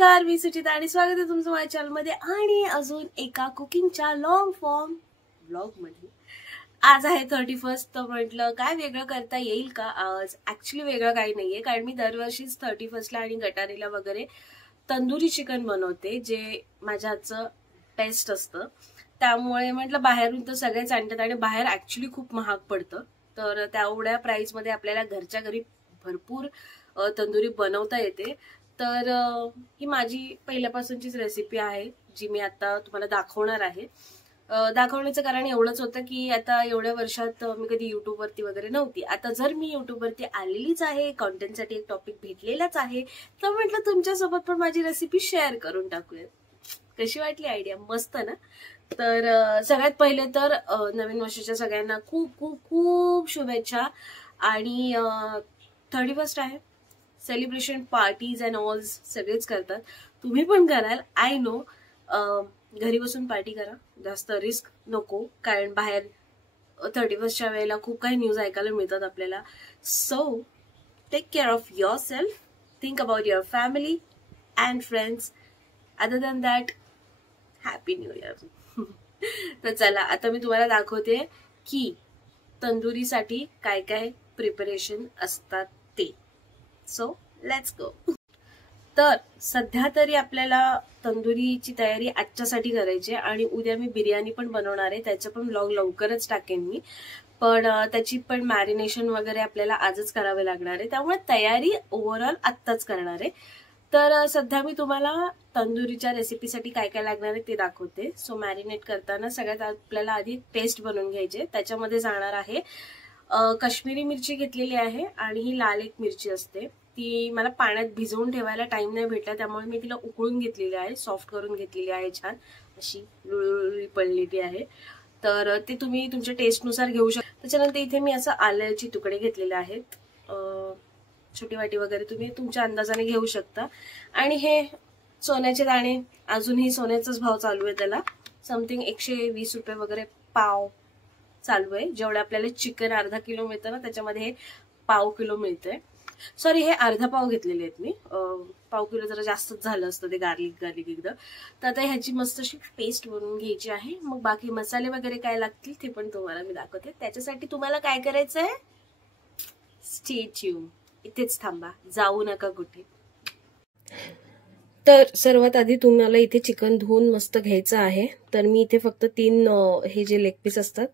नमस्कार, मी सुचिता आणि स्वागत आहे तुमचं माझ्या चॅनलमध्ये आणि अजून एका कुकिंगच्या लॉंग फॉर्म ब्लॉग मध्ये। आज आहे 31st, तर म्हटलं काय वेगळं करता येईल का आज। ऍक्च्युली वेगळं काही नाहीये, कारण मी दरवर्षीच 31st ला आणि गटारीला वगैरे तंदुरी चिकन बनवते, जे माझ्या हातचं बेस्ट असतं। त्यामुळे म्हटलं बाहेरून तर सगळेच आणतात आणि बाहेर ऍक्च्युली खूप महाग पडतं, तर तेवढ्या प्राइस मध्ये आपल्याला घरच्या घरी भरपूर तंदुरी बनवता येते। तर ही माझी पहिल्यापासूनचीच रेसिपी आहे, जी मी आता तुम्हाला दाखवणार आहे। दाखवण्याचं कारण एवढंच होतं की आता एवढ्या वर्षात मी कधी युट्यूब वरती वगैरे नव्हती। आता जर मी युट्यूब वरती आलेलीच आहे, कॉन्टेंटसाठी एक टॉपिक भेटलेलाच आहे, तर म्हटलं तुमच्यासोबत पण माझी रेसिपी शेअर करून टाकूया। कशी वाटली आयडिया? मस्त ना? तर सगळ्यात पहिले तर नवीन वर्षाच्या सगळ्यांना खूप खूप खूप शुभेच्छा। आणि 31st आहे, सेलिब्रेशन पार्टीज अँड ऑल सगळेच करतात, तुम्ही पण कराल आय नो। घरी बसून पार्टी करा, जास्त रिस्क नको, कारण बाहेर 31st च्या वेळेला खूप काही न्यूज ऐकायला मिळतात आपल्याला। So take care of yourself, think about your family and friends. Other than that, happy new year. तर चला, आता मी तुम्हाला दाखवते की तंदुरीसाठी काय काय प्रिपरेशन असतात ते। So let's go. तर सध्या तरी आपल्याला तंदुरीची तयारी आजच्यासाठी करायची आहे, आणि उद्या मी बिर्याणी पण बनवणार आहे, त्याचं पण व्लॉग लवकरच टाकेन मी। पण त्याची पण मॅरिनेशन वगैरे आपल्याला आजच करावे लागणार आहे, त्यामुळे तयारी ओव्हरऑल आत्ताच करणार आहे। तर सध्या मी तुम्हाला तंदुरीच्या रेसिपीसाठी काय काय लागणार आहे ते दाखवते। सो मॅरिनेट करताना सगळ्यात आपल्याला आधी पेस्ट बनवून घ्यायची, त्याच्यामध्ये जाणार आहे काश्मीरी मिरची घेतलेली आहे, आणि ही लाल एक मिरची असते, ती मला पाण्यात भिजवून ठेवायला टाइम नाही भेटला, त्यामुळे मी तिला उकळून घेतलेली आहे, सॉफ्ट करून घेतलेली आहे, छान अशी लुळलुळी पडलेली आहे। तर ते तुम्ही तुमच्या टेस्टनुसार घेऊ शकता। त्याच्यानंतर इथे मी असं आल्याचे तुकडे घेतलेले आहेत, छोटी वाटी वगैरे तुम्ही तुमच्या अंदाजाने घेऊ शकता। आणि हे सोन्याचे दाणे, अजूनही सोन्याचाच भाव चालू आहे, त्याला समथिंग 120 रुपये वगैरे पाव चालू आहे। जेवढे आपल्याला चिकन अर्धा किलो मिळतं ना, त्याच्यामध्ये हे पाव किलो मिळतंय। सॉरी, हे अर्धा पाव घेतलेले आहेत मी, पाव किलो जरा जास्तच झालं असतं ते गार्लिक एकदम। तर आता ह्याची मस्त अशी पेस्ट बनवून घ्यायची आहे। मग बाकी मसाले वगैरे काय लागतील ते पण तुम्हाला मी दाखवते। त्याच्यासाठी तुम्हाला काय करायचं आहे, स्टे ट्यून, इथेच थांबा, जाऊ नका कुठे। तर सर्वात आधी तुम्हाला इथे चिकन धुवून मस्त घ्यायचं आहे। तर मी इथे फक्त 3 हे जे लेग पीस असतात,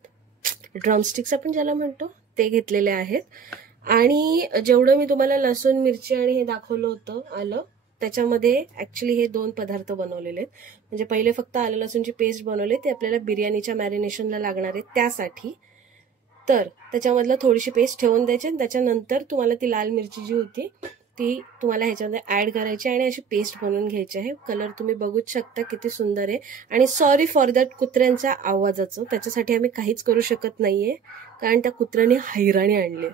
ड्रमस्टिक्स आपण ज्याला म्हणतो, ते घेतलेले आहेत। आणि जेवढं मी तुम्हाला लसूण मिरची आणि हे दाखवलं होतं आलं, त्याच्यामध्ये ऍक्च्युली हे 2 पदार्थ बनवलेले आहेत। म्हणजे पहिले फक्त आलं लसूणची पेस्ट बनवले, ते आपल्याला बिर्याणीच्या मॅरिनेशनला लागणार आहे त्यासाठी। तर त्याच्यामधलं थोडीशी पेस्ट ठेवून द्यायची, आणि त्याच्यानंतर तुम्हाला ती लाल मिरची जी होती ती तुम्हाला ह्याच्यामध्ये ऍड करायची आणि अशी पेस्ट बनवून घ्यायची आहे। कलर तुम्ही बघूच शकता किती सुंदर आहे। आणि सॉरी फॉर दॅट कुत्र्यांच्या आवाजाचं, त्याच्यासाठी आम्ही काहीच करू शकत नाहीये, कारण त्या कुत्र्याने हैराणी आणली।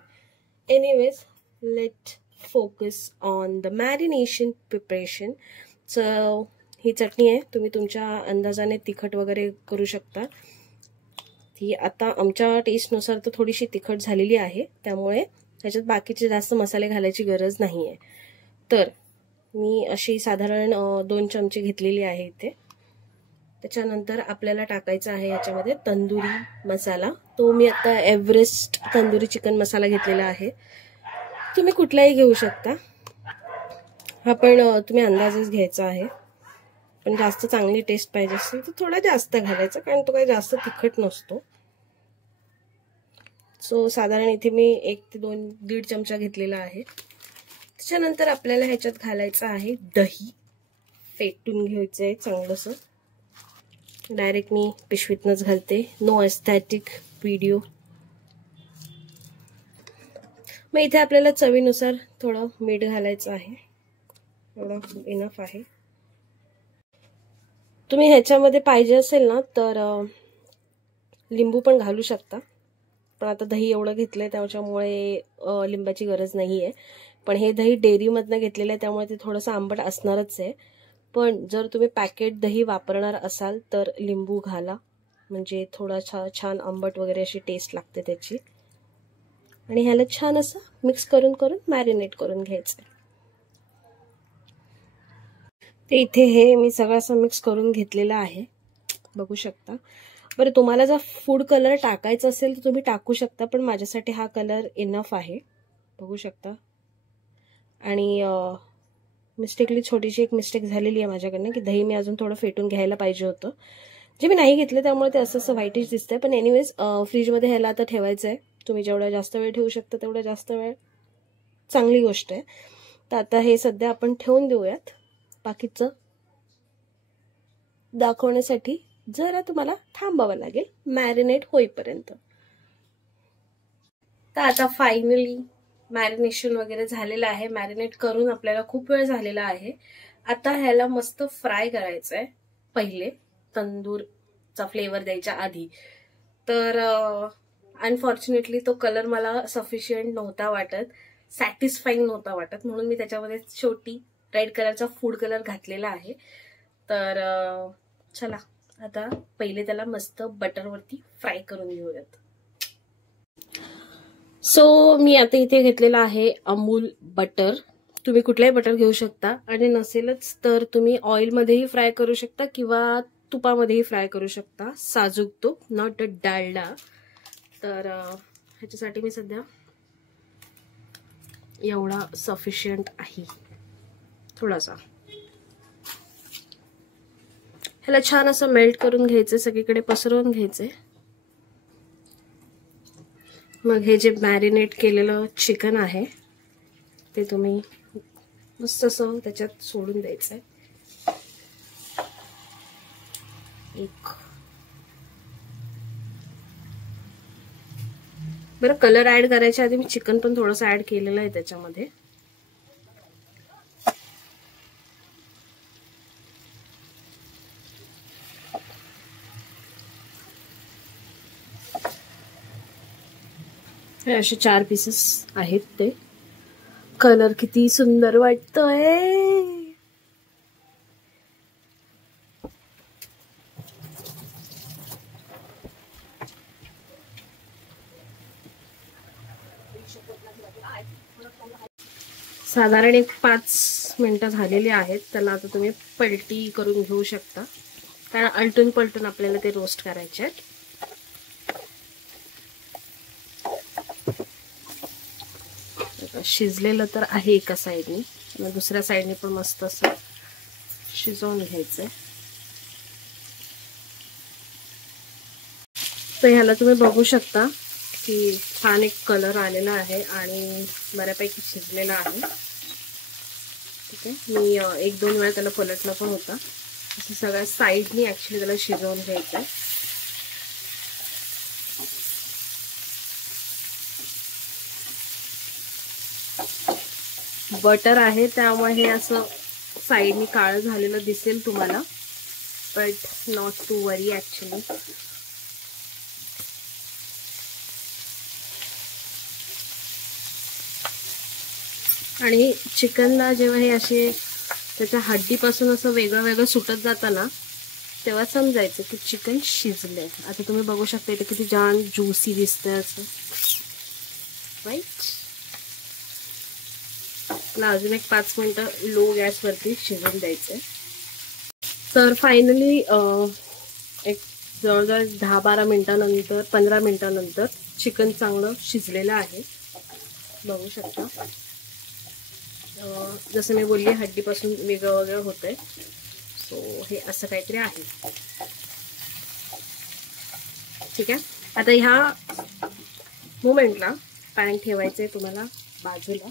Anyways, let focus on the marination preparation. So ही चटणी आहे, तुम्ही तुमच्या अंदाजाने तिखट वगैरे करू शकता। ती आता आमच्या टेस्टनुसार तर थोडीशी तिखट झालेली आहे, त्यामुळे त्याच्यात बाकीचे जास्त मसाले घालायची गरज नाहीये। तर मी अशी साधारण 2 चमचे घेतलेली आहे इथे। त्याच्यानंतर आपल्याला टाकायचा आहे याच्यामध्ये तंदुरी मसाला। तो मी आता एव्हरेस्ट तंदुरी चिकन मसाला घेतलेला आहे, तुम्ही कुठलाही घेऊ शकता, हा पण तुम्ही अंदाजच घ्यायचा आहे। पण जास्त चांगली टेस्ट पाहिजे असेल तर थोडा जास्त घालायचा, कारण तो काही जास्त तिखट नसतो। सो साधारण इथे मी 1 ते 2.5 चमचा घेतलेला आहे। त्याच्यानंतर आपल्याला ह्याच्यात घालायचं आहे दही, फेटून घ्यायचं आहे चांगलंसं। डायरेक्ट मी पिशवीतनच घालते, नो एस्थेटिक व्हिडिओ। मग इथे आपल्याला चवीनुसार थोडं मीठ घालायचं आहे, एवढं इनफ आहे। तुम्ही ह्याच्यामध्ये पाहिजे असेल ना तर लिंबू पण घालू शकता, पण आता दही एवढं घेतलंय त्याच्यामुळे लिंबाची गरज नाहीये। पण हे दही डेअरीमधनं घेतलेलं आहे, त्यामुळे ते थोडंसं आंबट असणारच आहे। पण जर तुम्ही पॅकेट दही वापरणार असाल तर लिंबू घाला, म्हणजे थोडा छान आंबट वगैरे अशी टेस्ट लागते त्याची। आणि ह्याला छान असं मिक्स करून मॅरिनेट करून घ्यायचं। इथे हे मी सगळं असं मिक्स करून घेतलेलं आहे, बघू शकता. बरं, तुम्हाला जर फूड कलर टाकायचा असेल तर तुम्ही टाकू शकता, पण माझ्यासाठी हा कलर इनफ आहे, बघू शकता. आणि मिस्टेकली छोटीशी एक मिस्टेक झालेली आहे माझ्याकडनं, की दही मी अजून थोडं फेटून घ्यायला पाहिजे होतं, जे मी नाही घेतलं, त्यामुळे ते असं व्हाईटिश दिसतंय. पण एनिवेज फ्रीजमध्ये ह्याला आता ठेवायचं आहे. तुम्ही जेवढा जास्त वेळ ठेवू शकता तेवढा जास्त वेळ चांगली गोष्ट आहे. तर आता हे सध्या आपण ठेवून देऊयात. बाकीचं दाखवण्यासाठी जरा तुम्हाला थांबावं लागेल मॅरिनेट होईपर्यंत. तर आता फायनली मॅरिनेशन वगैरे झालेलं आहे. मॅरिनेट करून आपल्याला खूप वेळ झालेला आहे. आता ह्याला मस्त फ्राय करायचं आहे पहिले, तंदूरचा फ्लेवर द्यायच्या आधी. तर अनफॉर्च्युनेटली तो कलर मला सफिशियंट नव्हता वाटत, सॅटिस्फाईंग नव्हता वाटत, म्हणून मी त्याच्यामध्ये शेवटी रेड कलरचा फूड कलर घातलेला आहे. तर चला आता पहिले त्याला मस्त बटरवरती फ्राय करून घेऊयात. सो मी आता इथे घेतलेला आहे अमूल बटर. तुम्ही कुठलाही बटर घेऊ शकता, आणि नसेलच तर तुम्ही ऑइलमध्येही फ्राय करू शकता किंवा तुपामध्येही फ्राय करू शकता. साजूक तूप, नॉट डालडा. तर ह्याच्यासाठी मी सध्या एवढा सफिशियंट आहे, थोडासा. ह्याला छान असं मेल्ट करून घ्यायचं, सगळीकडे पसरवून घ्यायचे. मग हे जे मॅरिनेट केलेलं चिकन आहे ते तुम्ही मस्त असं त्याच्यात सोडून द्यायचंय. बरं, कलर ऍड करायच्या आधी मी चिकन पण थोडंसं ऍड केलेलं आहे त्याच्यामध्ये. हे असे 4 पीसेस आहेत. ते कलर किती सुंदर वाटतोय. साधारण एक 5 मिनिटं झालेली आहेत. त्याला आता तुम्ही पलटी करून घेऊ शकता, कारण आलटून पलटून आपल्याला ते रोस्ट करायचे आहेत. शिजलेलं तर आहे एका साईडने, मग दुसऱ्या साईडने पण मस्त असं शिजवून घ्यायचंय. तर ह्याला तुम्ही बघू शकता की छान एक कलर आलेला आहे आणि बऱ्यापैकी शिजलेला आहे. ठीक आहे, मी 1-2 वेळा त्याला पलटला पण होता. असं सगळ्या साईडनी ऍक्च्युली त्याला शिजवून घ्यायचंय. बटर आहे त्यामुळे हे असं साईडनी काळं झालेलं दिसेल तुम्हाला, but not to worry actually. आणि चिकनला जेव्हा हे असे त्याच्या हड्डीपासून असं वेगळं वेगळं सुटत जातं ना, तेव्हा समजायचं की चिकन शिजलंय. आता तुम्ही बघू शकता इथे किती छान ज्युसी दिसतंय असं, राईट. अजून एक 5 मिनिटं लो गॅसवरती शिजवून द्यायचंय. तर फायनली एक जवळजवळ 10-12 मिनिटानंतर 15 मिनिटानंतर चिकन चांगलं शिजलेलं आहे, बघू शकता. जसं मी बोलली, हड्डीपासून वेगळं वेगळं होतंय. सो हे असं काहीतरी आहे. ठीक आहे, आता ह्या मोमेंटला पॅन ठेवायचंय तुम्हाला बाजूला.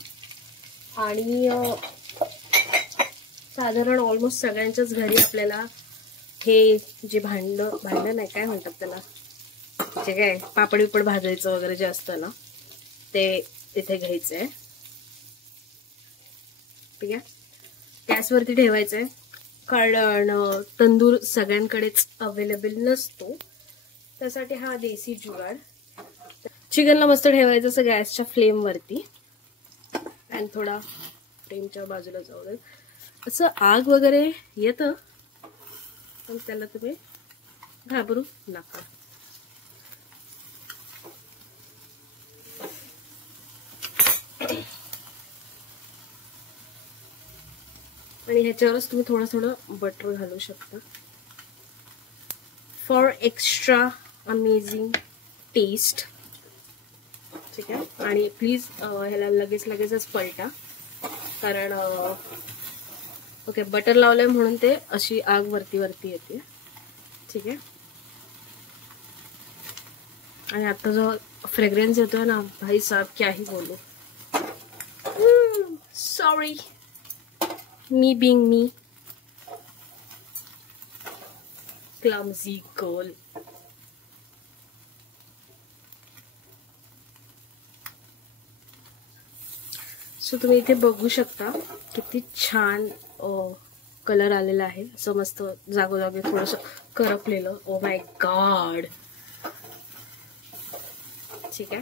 आणि साधारण ऑलमोस्ट सगळ्यांच्याच घरी आपल्याला हे जे भांडं नाही, काय म्हणतात त्याला, जे काय पापड बिपड भाजायचं वगैरे जे असतं ना, ते इथे घ्यायचंय. ठीक आहे, गॅसवरती ठेवायचंय, कारण तंदूर सगळ्यांकडेच अवेलेबल नसतो. त्यासाठी हा देसी जुगाड. चिकनला मस्त ठेवायचं असं गॅसच्या फ्लेमवरती, आणि थोडा फ्लेमच्या बाजूला जाऊ दे. असं आग वगैरे येतं, पण त्याला तुम्ही घाबरू नका. आणि ह्याच्यावरच तुम्ही थोडं थोडं बटर घालू शकता फॉर एक्स्ट्रा अमेझिंग टेस्ट. ठीक आहे. आणि प्लीज ह्याला लगेचच पलटा, कारण ओके बटर लावलंय म्हणून ते अशी आग वरती येते. ठीक आहे. आणि आता जो फ्रेग्रेन्स येतोय ना भाई साहब क्या ही बोलू. सॉरी, मी बिंग मी क्लमझी गर्ल. सो तुम्ही इथे बघू शकता किती छान कलर आलेला आहे. असं मस्त जागोजागी थोडंसं करपलेलं. Oh my God. ठीक आहे.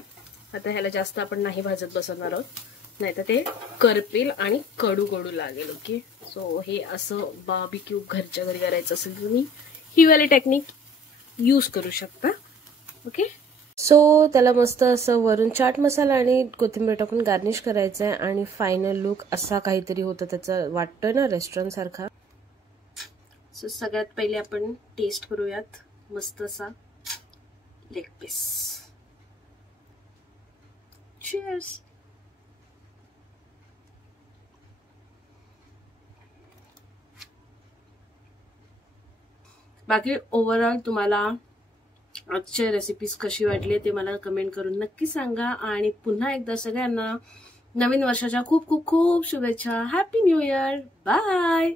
आता ह्याला जास्त आपण नाही भाजत बसवणार आहोत, नाहीतर ते करपेल आणि कडू लागेल. ओके. सो हे असं बार्बिक्यू घरच्या घरी करायचं असेल तर तुम्ही ही वाली टेक्निक यूज करू शकता. ओके. सो त्याला मस्त असं वरून चाट मसाला आणि कोथिंबीर टाकून गार्निश करायचं आहे आणि फायनल लुक असा काहीतरी होतं त्याचं, वाटतं ना रेस्टॉरंट सारखा. सो सगळ्यात पहिले आपण टेस्ट करूयात मस्त असा लेग पीस. चीयर्स. बाकी ओव्हरऑल तुम्हाला आजची रेसिपीज कशी वाटली ते मला कमेंट करून नक्की सांगा. आणि पुन्हा एकदा सगळ्यांना नवीन वर्षाच्या खूप खूप खूप शुभेच्छा. Happy new year. बाय.